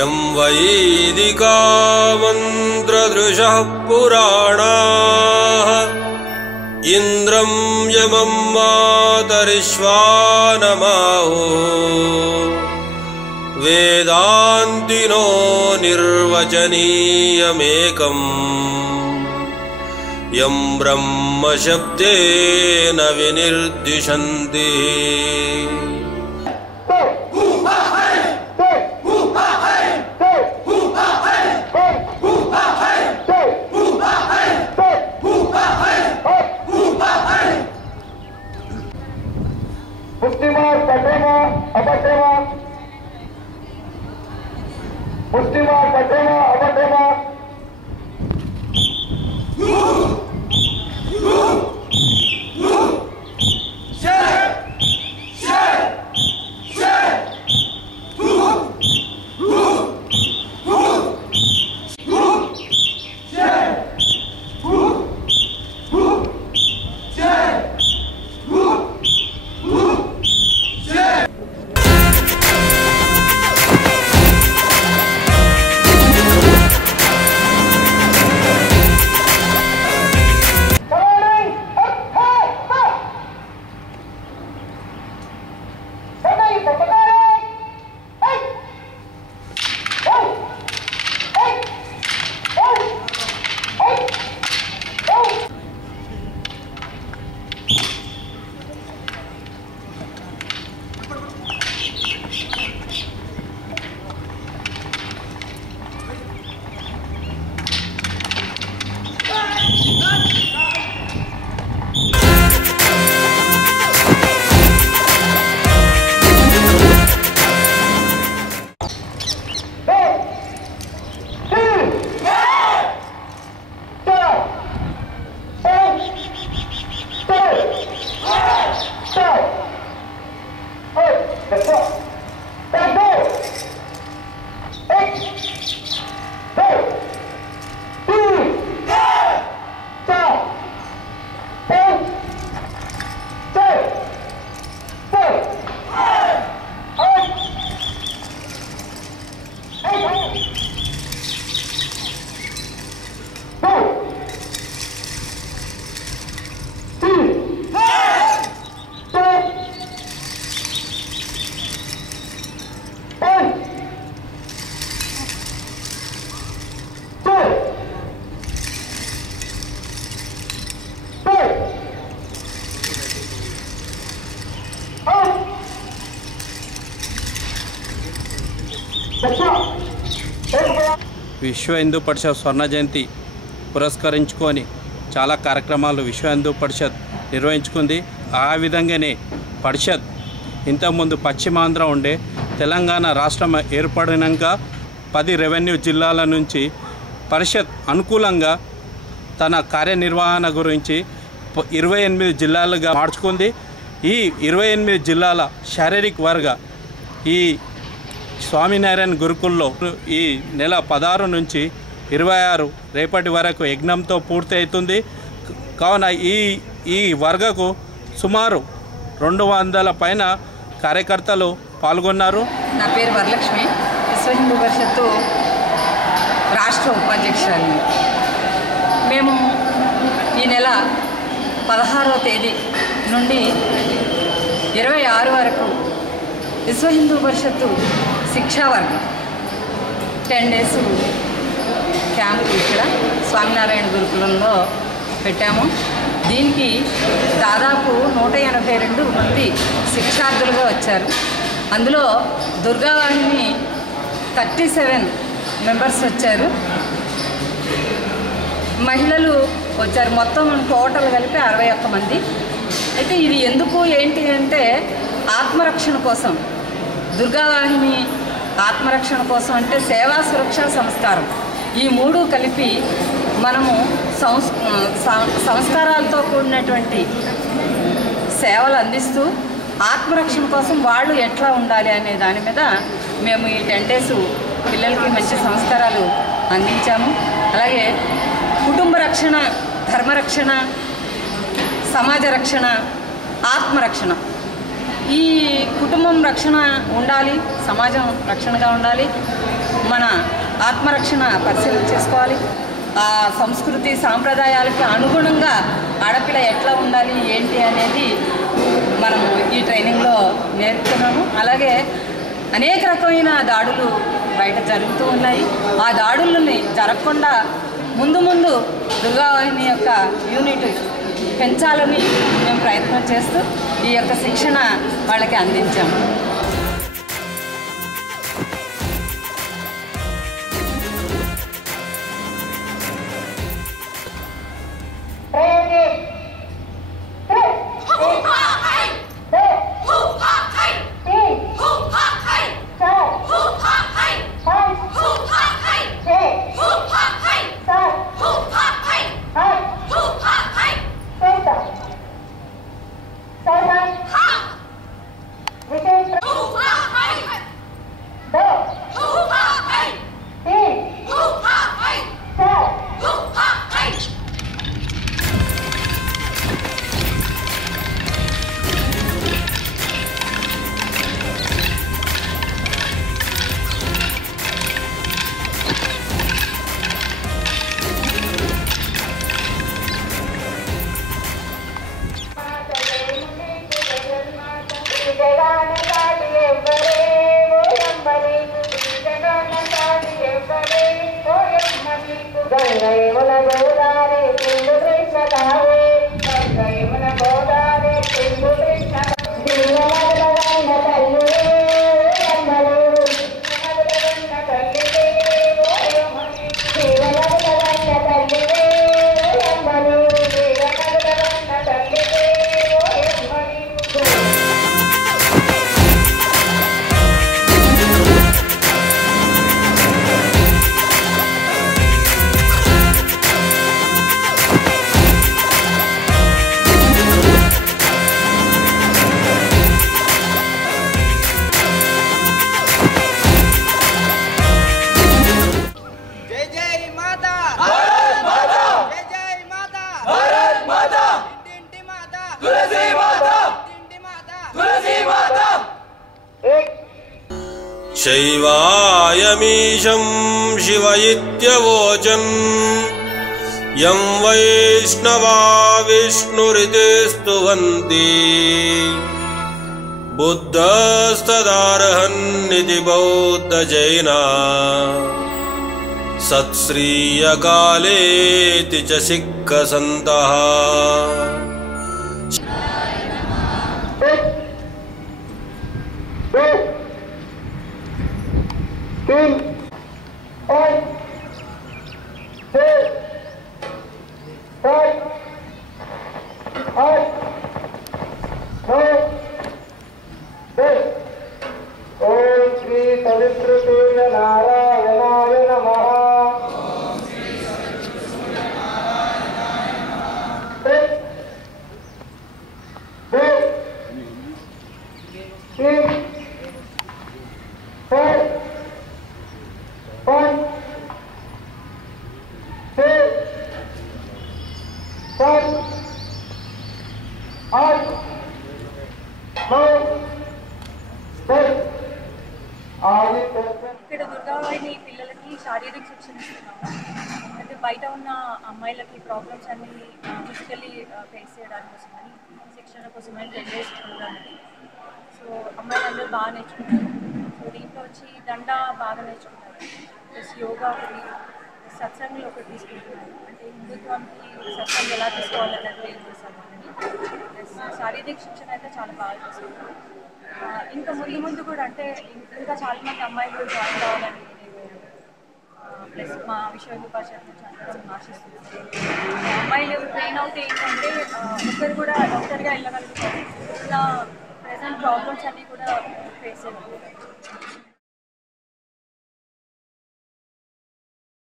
यं वैदिका मन्त्रदृशः पुराणाः इन्द्रं यमं मातरिश्वानमाहो वेदान्तिनो निर्वचनीयमेकम् यं ब्रह्मशब्देन विनिर्दिशन्ति। విశ్వ హిందూ పరిషత్ స్వర్ణ జయంతి పురస్కరించుకొని చాలా కార్యక్రమాలు విశ్వ హిందూ పరిషత్ నిర్వహించుకుంది. ఆ విధంగానే పరిషత్ ఇంతకుముందు పశ్చిమాంధ్ర ఉండే తెలంగాణ రాష్ట్రం ఏర్పడినాక 10 రెవెన్యూ జిల్లాల నుంచి పరిషత్ అనుకూలంగా తన కార్యనిర్వహణ గురించి 28 జిల్లాలుగా మార్చుకుంది. ఈ 28 జిల్లాల శారీరక వర్గ ఈ స్వామినారాయణ గురుకుల్లో ఈ నెల 16 నుంచి 26 రేపటి వరకు యజ్ఞంతో పూర్తి అవుతుంది. కావున ఈ వర్గకు సుమారు 200 పైన కార్యకర్తలు పాల్గొన్నారు. నా పేరు వరలక్ష్మి, విశ్వ హిందూ పరిషత్తు రాష్ట్ర ఉపాధ్యక్షురాలిని. మేము ఈ నెల 16వ తేదీ నుండి 26 వరకు విశ్వ హిందూ పరిషత్తు శిక్షా వర్గం 10 డేస్ క్యాంపు ఇక్కడ స్వామినారాయణ గురుకులంలో పెట్టాము. దీనికి దాదాపు 182 మంది శిక్షార్థులుగా వచ్చారు. అందులో దుర్గావాహిని 37 మెంబర్స్ వచ్చారు, మహిళలు వచ్చారు. మొత్తం టోటల్ కలిపి 61 మంది. అయితే ఇది ఎందుకు ఏంటి అంటే ఆత్మరక్షణ కోసం, దుర్గావాహిని ఆత్మరక్షణ కోసం అంటే సేవా సురక్ష సంస్కారం ఈ 3 కలిపి మనము సంస్కారాలతో కూడినటువంటి సేవలు అందిస్తూ ఆత్మరక్షణ కోసం వాళ్ళు ఎట్లా ఉండాలి అనే దాని మీద మేము ఈ 10 డేస్ పిల్లలకి మంచి సంస్కారాలు అందించాము. అలాగే కుటుంబ రక్షణ, ధర్మరక్షణ, సమాజ రక్షణ, ఆత్మరక్షణ, ఈ కుటుంబం రక్షణ ఉండాలి, సమాజం రక్షణగా ఉండాలి, మన ఆత్మరక్షణ పరిశీలన చేసుకోవాలి. ఆ సంస్కృతి సాంప్రదాయాలకి అనుగుణంగా ఆడపిల్ల ఎట్లా ఉండాలి ఏంటి అనేది మనము ఈ ట్రైనింగ్లో నేర్పుతున్నాము. అలాగే అనేక రకమైన దాడులు బయట జరుగుతూ ఉన్నాయి. ఆ దాడులని జరగకుండా ముందు దుర్గావాహిని యొక్క యూనిట్ పెంచాలని మేము ప్రయత్నం చేస్తూ ఈ యొక్క శిక్షణ వాళ్ళకి అందించాము. शैवायमीशं शिव इत्यवोचन् यं वैष्णवा विष्णुरिति स्तुवन्ति बुद्धस्तदार्हन्निति बौद्धजैना सत्श्रीयकालेति च सिक्खसन्तः ओम श्री सवितृसूर्य नारायणाय नमः। ఇక్కడ దుర్గావాహిని పిల్లలకి శారీరక శిక్షణ ఇస్తున్నాము. అయితే బయట ఉన్న అమ్మాయిలకి ప్రాబ్లమ్స్ అన్ని ఫిజికల్లీ ఫేస్ చేయడానికి కోసమని శిక్షణ కోసమని 10 days ప్రోగ్రామ్ ఇది. సో అమ్మాయిలందరూ బాగా నేర్చుకుంటారు. సో దీంట్లో వచ్చి దండ బాగా నేర్చుకుంటారు, ప్లస్ యోగా ఒకటి, సత్సంగులు ఒకటి తీసుకుంటున్నారు. అంటే హిందుత్వానికి సత్సంగం ఎలా తీసుకోవాలన్నది ఏం చేస్తాము అని, ప్లస్ శారీరక శిక్షణ అయితే చాలా బాగా చేస్తున్నారు. ఇంకా ముందు కూడా అంటే ఇంకా చాలామంది అమ్మాయిలు జాయిన్ కావాలని ప్లస్ మా విశ్వ పరిషత్ నుంచి అందరం ఆశిస్తున్నాం. అమ్మాయిలు ట్రైన్ అవుతే ఏంటంటే ఒక్కరు కూడా డాక్టర్గా వెళ్ళగలుగుతారు. ఇలా ప్రెసెంట్ ప్రాబ్లమ్స్ అన్నీ కూడా ఫేస్ అవుతాయి.